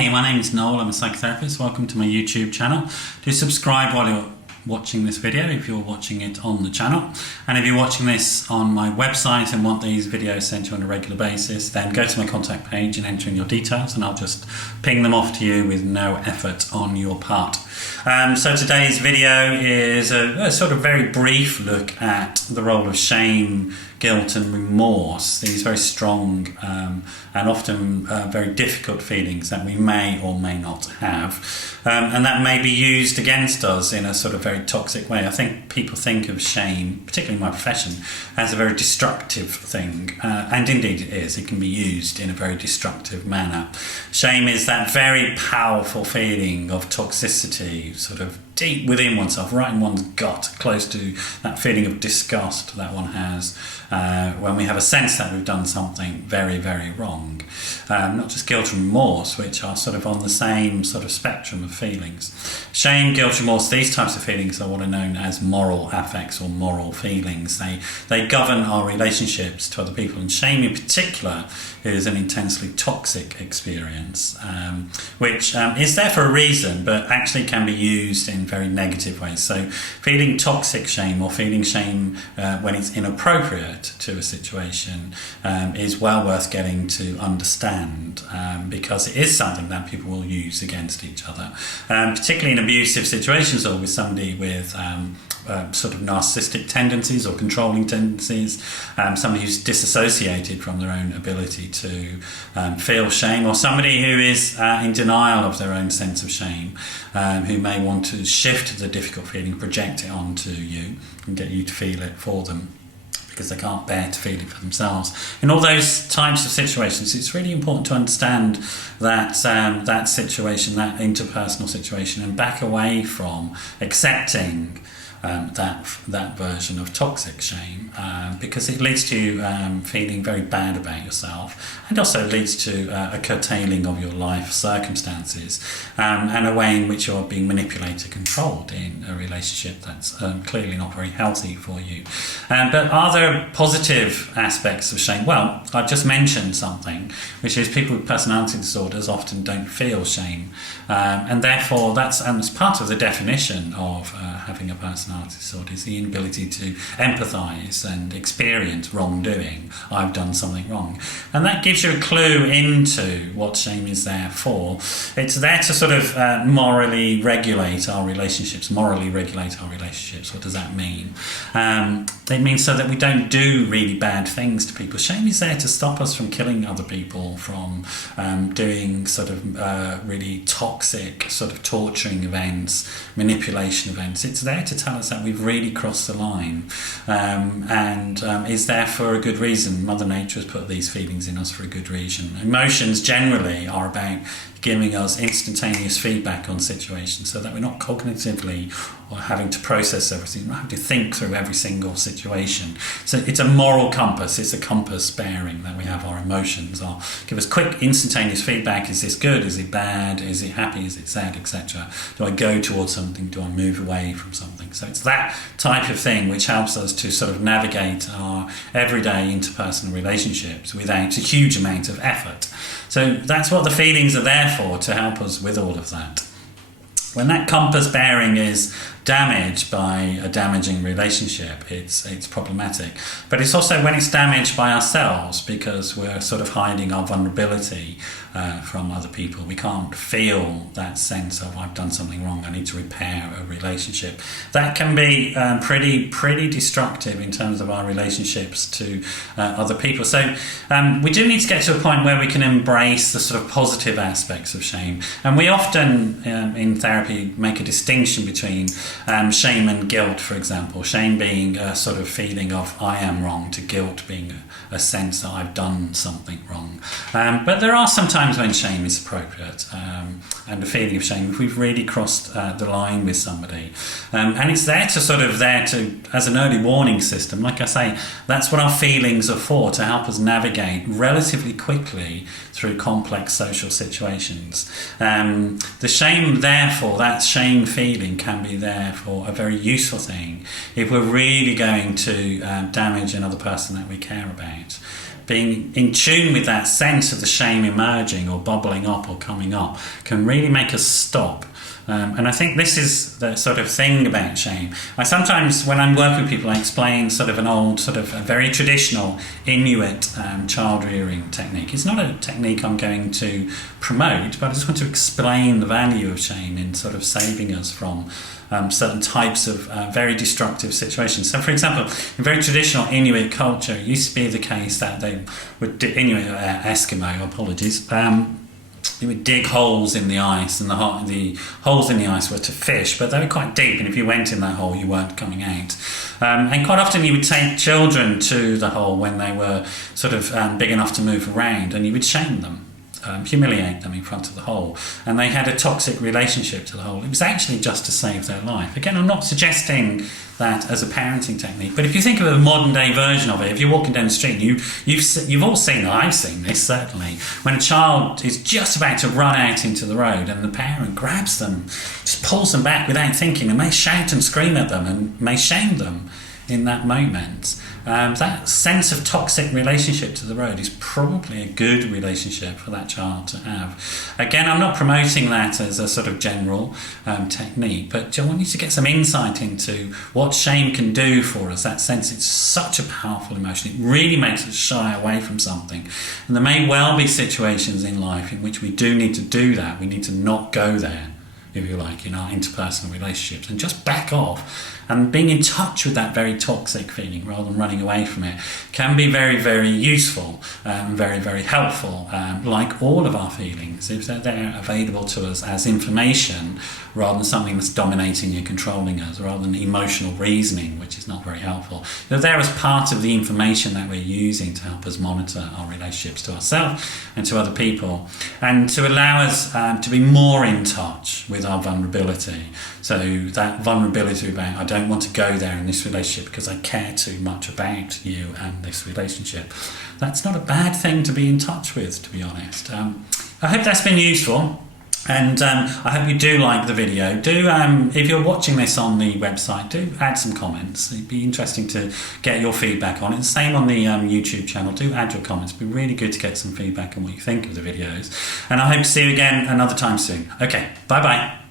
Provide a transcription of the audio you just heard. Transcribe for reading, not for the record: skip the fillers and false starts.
Hey, my name is Noel, I'm a psychotherapist. Welcome to my YouTube channel. Do subscribe while you're watching this video if you're watching it on the channel. And if you're watching this on my website and want these videos sent to you on a regular basis, then go to my contact page and enter in your details and I'll just ping them off to you with no effort on your part. So today's video is a sort of very brief look at the role of shame, guilt and remorse, these very strong and often very difficult feelings that we may or may not have, and that may be used against us in a sort of very toxic way. I think people think of shame, particularly in my profession, as a very destructive thing, and indeed it is. It can be used in a very destructive manner. Shame is that very powerful feeling of toxicity, sort of deep within oneself, right in one's gut, close to that feeling of disgust that one has when we have a sense that we've done something very, very wrong. Not just guilt and remorse, which are sort of on the same sort of spectrum of feelings. Shame, guilt, remorse, these types of feelings are what are known as moral affects or moral feelings. They govern our relationships to other people, and shame in particular is an intensely toxic experience, which is there for a reason, but actually can be used in very negative ways. So feeling toxic shame or feeling shame when it's inappropriate to a situation is well worth getting to understand, because it is something that people will use against each other, particularly in abusive situations or with somebody with sort of narcissistic tendencies or controlling tendencies, somebody who's disassociated from their own ability to feel shame, or somebody who is in denial of their own sense of shame, who may want to shift the difficult feeling, project it onto you and get you to feel it for them because they can't bear to feel it for themselves. In all those types of situations, it's really important to understand that that situation, that interpersonal situation, and back away from accepting that version of toxic shame, because it leads to you feeling very bad about yourself, and also leads to a curtailing of your life circumstances, and a way in which you're being manipulated, controlled in a relationship that's clearly not very healthy for you. But are there positive aspects of shame? Well, I've just mentioned something, which is people with personality disorders often don't feel shame, and therefore that's part of the definition of having a personality disorder, is the inability to empathise and experience wrongdoing. I've done something wrong, and that gives you a clue into what shame is there for. It's there to sort of morally regulate our relationships. What does that mean? It means so that we don't do really bad things to people. Shame is there to stop us from killing other people, from doing sort of really toxic, sort of torturing events, manipulation events. It's there to tell us that we've really crossed the line, and is there for a good reason. Mother Nature has put these feelings in us for a good reason. Emotions generally are about giving us instantaneous feedback on situations so that we're not cognitively or having to process everything, not having to think through every single situation. So it's a moral compass, it's a compass bearing that we have. Our emotions are give us quick instantaneous feedback. Is this good? Is it bad? Is it happy? Is it sad? Etc. Do I go towards something? Do I move away from something? So it's that type of thing which helps us to sort of navigate our everyday interpersonal relationships without a huge amount of effort. So that's what the feelings are there for, to help us with all of that. When that compass bearing is damaged by a damaging relationship, it's problematic. But it's also when it's damaged by ourselves, because we're sort of hiding our vulnerability from other people. We can't feel that sense of, I've done something wrong, I need to repair a relationship. That can be pretty destructive in terms of our relationships to other people. So we do need to get to a point where we can embrace the sort of positive aspects of shame. And we often in therapy make a distinction between shame and guilt, for example. Shame being a sort of feeling of I am wrong, to guilt being a sense that I've done something wrong. But there are some times when shame is appropriate, and a feeling of shame if we've really crossed the line with somebody. And it's there to as an early warning system. Like I say, that's what our feelings are for, to help us navigate relatively quickly through complex social situations. The shame, therefore, that shame feeling can be there for a very useful thing if we're really going to damage another person that we care about. being in tune with that sense of the shame emerging or bubbling up or coming up can really make us stop. And I think this is the sort of thing about shame. I sometimes, when I'm working with people, I explain sort of an old, sort of a very traditional Inuit child rearing technique. It's not a technique I'm going to promote, but I just want to explain the value of shame in sort of saving us from certain types of very destructive situations. So, for example, in very traditional Inuit culture, it used to be the case that they would, Inuit Eskimo, apologies, you would dig holes in the ice, and the holes in the ice were to fish, but they were quite deep, and if you went in that hole, you weren't coming out. And quite often you would take children to the hole when they were sort of big enough to move around, and you would shame them. Humiliate them in front of the hole, and they had a toxic relationship to the hole. It was actually just to save their life. Again, I'm not suggesting that as a parenting technique, but if you think of a modern day version of it, if you're walking down the street, you've all seen, I've seen this certainly, when a child is just about to run out into the road and the parent grabs them, just pulls them back without thinking, and may shout and scream at them and may shame them in that moment. That sense of toxic relationship to the road is probably a good relationship for that child to have. Again, I'm not promoting that as a sort of general technique, but I want you to get some insight into what shame can do for us. That sense, it's such a powerful emotion. It really makes us shy away from something. And there may well be situations in life in which we do need to do that. We need to not go there, if you like, in our interpersonal relationships, and just back off. And being in touch with that very toxic feeling rather than running away from it can be very, very useful and very, very helpful, like all of our feelings, if they're available to us as information rather than something that's dominating and controlling us, rather than emotional reasoning, which is not very helpful. They're there as part of the information that we're using to help us monitor our relationships to ourselves and to other people, and to allow us to be more in touch with our vulnerability. So that vulnerability about, I don't want to go there in this relationship because I care too much about you and this relationship. That's not a bad thing to be in touch with, to be honest. I hope that's been useful. And I hope you do like the video. Do, if you're watching this on the website, do add some comments. It'd be interesting to get your feedback on it. Same on the YouTube channel. Do add your comments. It'd be really good to get some feedback on what you think of the videos. And I hope to see you again another time soon. Okay, bye-bye.